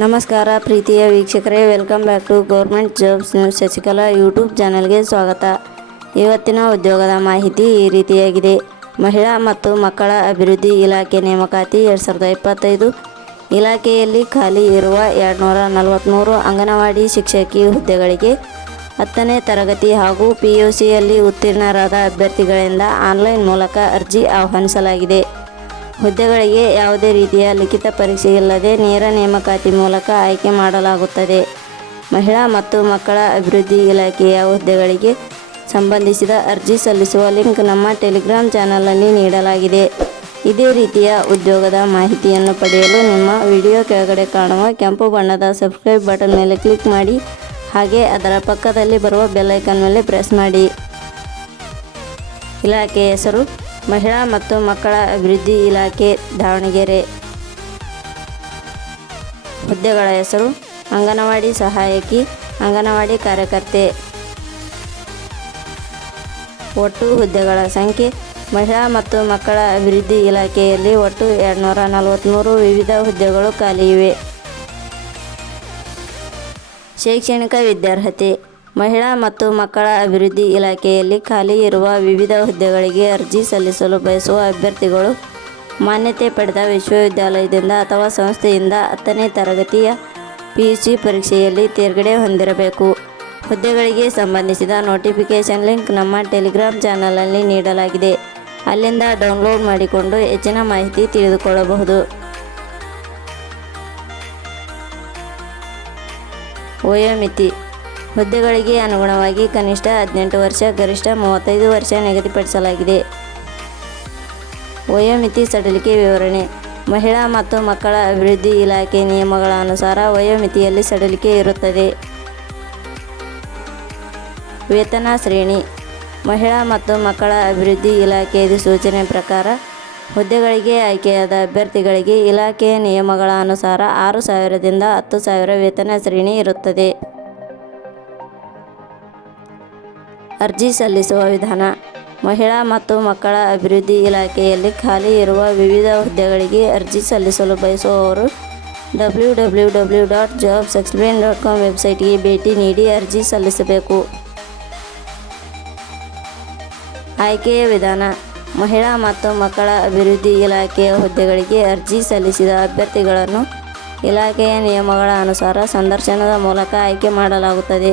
ನಮಸ್ಕಾರ ಪ್ರೀತಿಯ ವೀಕ್ಷಕರೇ welcome back to government jobs news Shashikala YouTube ಚಾನಲ್ಗೆ ಸ್ವಾಗತ. ಇವತ್ತಿನ ಉದ್ಯೋಗದ ಮಾಹಿತಿ ಈ ರೀತಿಯಾಗಿದೆ. ಮಹಿಳಾ ಮತ್ತು ಮಕ್ಕಳ ಅಭಿವೃದ್ಧಿ ಇಲಾಖೆ ನೇಮಕಾತಿ ಎರಡು ಸಾವಿರದ ಇಪ್ಪತ್ತೈದು ಇಲಾಖೆಯಲ್ಲಿ ಖಾಲಿ ಇರುವ ಎರಡುನೂರ ನಲವತ್ತ್ಮೂರು ಅಂಗನವಾಡಿ ಶಿಕ್ಷಕಿ ಹುದ್ದೆಗಳಿಗೆ ಹತ್ತನೇ ತರಗತಿ ಹಾಗೂ ಪಿ ಯು ಸಿಯಲ್ಲಿ ಉತ್ತೀರ್ಣರಾದ ಅಭ್ಯರ್ಥಿಗಳಿಂದ ಆನ್ಲೈನ್ ಮೂಲಕ ಅರ್ಜಿ ಆಹ್ವಾನಿಸಲಾಗಿದೆ. ಹುದ್ದೆಗಳಿಗೆ ಯಾವುದೇ ರೀತಿಯ ಲಿಖಿತ ಪರೀಕ್ಷೆ ಇಲ್ಲದೆ ನೇರ ನೇಮಕಾತಿ ಮೂಲಕ ಆಯ್ಕೆ ಮಾಡಲಾಗುತ್ತದೆ. ಮಹಿಳಾ ಮತ್ತು ಮಕ್ಕಳ ಅಭಿವೃದ್ಧಿ ಇಲಾಖೆಯ ಹುದ್ದೆಗಳಿಗೆ ಸಂಬಂಧಿಸಿದ ಅರ್ಜಿ ಸಲ್ಲಿಸುವ ಲಿಂಕ್ ನಮ್ಮ ಟೆಲಿಗ್ರಾಮ್ ಚಾನಲಲ್ಲಿ ನೀಡಲಾಗಿದೆ. ಇದೇ ರೀತಿಯ ಉದ್ಯೋಗದ ಮಾಹಿತಿಯನ್ನು ಪಡೆಯಲು ನಿಮ್ಮ ವಿಡಿಯೋ ಕೆಳಗಡೆ ಕಾಣುವ ಕೆಂಪು ಬಣ್ಣದ ಸಬ್ಸ್ಕ್ರೈಬ್ ಬಟನ್ ಮೇಲೆ ಕ್ಲಿಕ್ ಮಾಡಿ, ಹಾಗೆ ಅದರ ಪಕ್ಕದಲ್ಲಿ ಬರುವ ಬೆಲ್ಲೈಕನ್ ಮೇಲೆ ಪ್ರೆಸ್ ಮಾಡಿ. ಇಲಾಖೆಯ ಹೆಸರು ಮಹಿಳಾ ಮತ್ತು ಮಕ್ಕಳ ಅಭಿವೃದ್ಧಿ ಇಲಾಖೆ, ದಾವಣಗೆರೆ. ಹುದ್ದೆಗಳ ಹೆಸರು ಅಂಗನವಾಡಿ ಸಹಾಯಕಿ, ಅಂಗನವಾಡಿ ಕಾರ್ಯಕರ್ತೆ. ಒಟ್ಟು ಹುದ್ದೆಗಳ ಸಂಖ್ಯೆ ಮಹಿಳಾ ಮತ್ತು ಮಕ್ಕಳ ಅಭಿವೃದ್ಧಿ ಇಲಾಖೆಯಲ್ಲಿ ಒಟ್ಟು ಎರಡುನೂರ ನಲವತ್ತ್ಮೂರು ವಿವಿಧ ಹುದ್ದೆಗಳು ಖಾಲಿ ಇವೆ. ಶೈಕ್ಷಣಿಕ ವಿದ್ಯಾರ್ಹತೆ ಮಹಿಳಾ ಮತ್ತು ಮಕ್ಕಳ ಅಭಿವೃದ್ಧಿ ಇಲಾಖೆಯಲ್ಲಿ ಖಾಲಿ ಇರುವ ವಿವಿಧ ಹುದ್ದೆಗಳಿಗೆ ಅರ್ಜಿ ಸಲ್ಲಿಸಲು ಬಯಸುವ ಅಭ್ಯರ್ಥಿಗಳು ಮಾನ್ಯತೆ ಪಡೆದ ವಿಶ್ವವಿದ್ಯಾಲಯದಿಂದ ಅಥವಾ ಸಂಸ್ಥೆಯಿಂದ ಹತ್ತನೇ ತರಗತಿಯ ಪಿ ಯು ಸಿ ಪರೀಕ್ಷೆಯಲ್ಲಿ ತೇರ್ಗಡೆ ಹೊಂದಿರಬೇಕು. ಹುದ್ದೆಗಳಿಗೆ ಸಂಬಂಧಿಸಿದ ನೋಟಿಫಿಕೇಷನ್ ಲಿಂಕ್ ನಮ್ಮ ಟೆಲಿಗ್ರಾಮ್ ಚಾನಲಲ್ಲಿ ನೀಡಲಾಗಿದೆ. ಅಲ್ಲಿಂದ ಡೌನ್ಲೋಡ್ ಮಾಡಿಕೊಂಡು ಹೆಚ್ಚಿನ ಮಾಹಿತಿ ತಿಳಿದುಕೊಳ್ಳಬಹುದು. ವಯೋಮಿತಿ ಹುದ್ದೆಗಳಿಗೆ ಅನುಗುಣವಾಗಿ ಕನಿಷ್ಠ ಹದಿನೆಂಟು ವರ್ಷ, ಗರಿಷ್ಠ ಮೂವತ್ತೈದು ವರ್ಷ ನಿಗದಿಪಡಿಸಲಾಗಿದೆ. ವಯೋಮಿತಿ ಸಡಿಲಿಕೆ ವಿವರಣೆ. ಮಹಿಳಾ ಮತ್ತು ಮಕ್ಕಳ ಅಭಿವೃದ್ಧಿ ಇಲಾಖೆ ನಿಯಮಗಳ ಅನುಸಾರ ವಯೋಮಿತಿಯಲ್ಲಿ ಸಡಿಲಿಕೆ ಇರುತ್ತದೆ. ವೇತನ ಶ್ರೇಣಿ. ಮಹಿಳಾ ಮತ್ತು ಮಕ್ಕಳ ಅಭಿವೃದ್ಧಿ ಇಲಾಖೆ ಸೂಚನೆ ಪ್ರಕಾರ, ಹುದ್ದೆಗಳಿಗೆ ಆಯ್ಕೆಯಾದ ಅಭ್ಯರ್ಥಿಗಳಿಗೆ ಇಲಾಖೆಯ ನಿಯಮಗಳ ಅನುಸಾರ ಆರು ಸಾವಿರದಿಂದ ಹತ್ತು ಸಾವಿರ ವೇತನ ಶ್ರೇಣಿ ಇರುತ್ತದೆ. ಅರ್ಜಿ ಸಲ್ಲಿಸುವ ವಿಧಾನ. ಮಹಿಳಾ ಮತ್ತು ಮಕ್ಕಳ ಅಭಿವೃದ್ಧಿ ಇಲಾಖೆಯಲ್ಲಿ ಖಾಲಿ ಇರುವ ವಿವಿಧ ಹುದ್ದೆಗಳಿಗೆ ಅರ್ಜಿ ಸಲ್ಲಿಸಲು ಬಯಸುವವರು W W W dot jobs explain dot com ವೆಬ್ಸೈಟ್ಗೆ ಭೇಟಿ ನೀಡಿ ಅರ್ಜಿ ಸಲ್ಲಿಸಬೇಕು. ಆಯ್ಕೆಯ ವಿಧಾನ. ಮಹಿಳಾ ಮತ್ತು ಮಕ್ಕಳ ಅಭಿವೃದ್ಧಿ ಇಲಾಖೆಯ ಹುದ್ದೆಗಳಿಗೆ ಅರ್ಜಿ ಸಲ್ಲಿಸಿದ ಅಭ್ಯರ್ಥಿಗಳನ್ನು ಇಲಾಖೆಯ ನಿಯಮಗಳ ಅನುಸಾರ ಸಂದರ್ಶನದ ಮೂಲಕ ಆಯ್ಕೆ ಮಾಡಲಾಗುತ್ತದೆ.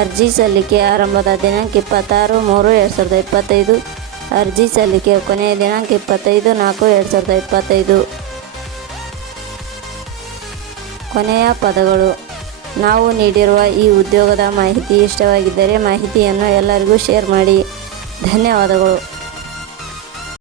ಅರ್ಜಿ ಸಲ್ಲಿಕೆ ಆರಂಭದ ದಿನಾಂಕ ಇಪ್ಪತ್ತಾರು ಮೂರು ಎರಡು ಸಾವಿರದ ಇಪ್ಪತ್ತೈದು. ಅರ್ಜಿ ಸಲ್ಲಿಕೆ ಕೊನೆಯ ದಿನಾಂಕ ಇಪ್ಪತ್ತೈದು ನಾಲ್ಕು ಎರಡು ಸಾವಿರದ ಇಪ್ಪತ್ತೈದು. ಕೊನೆಯ ಪದಗಳು. ನಾವು ನೀಡಿರುವ ಈ ಉದ್ಯೋಗದ ಮಾಹಿತಿ ಇಷ್ಟವಾಗಿದ್ದರೆ ಮಾಹಿತಿಯನ್ನು ಎಲ್ಲರಿಗೂ ಶೇರ್ ಮಾಡಿ. ಧನ್ಯವಾದಗಳು.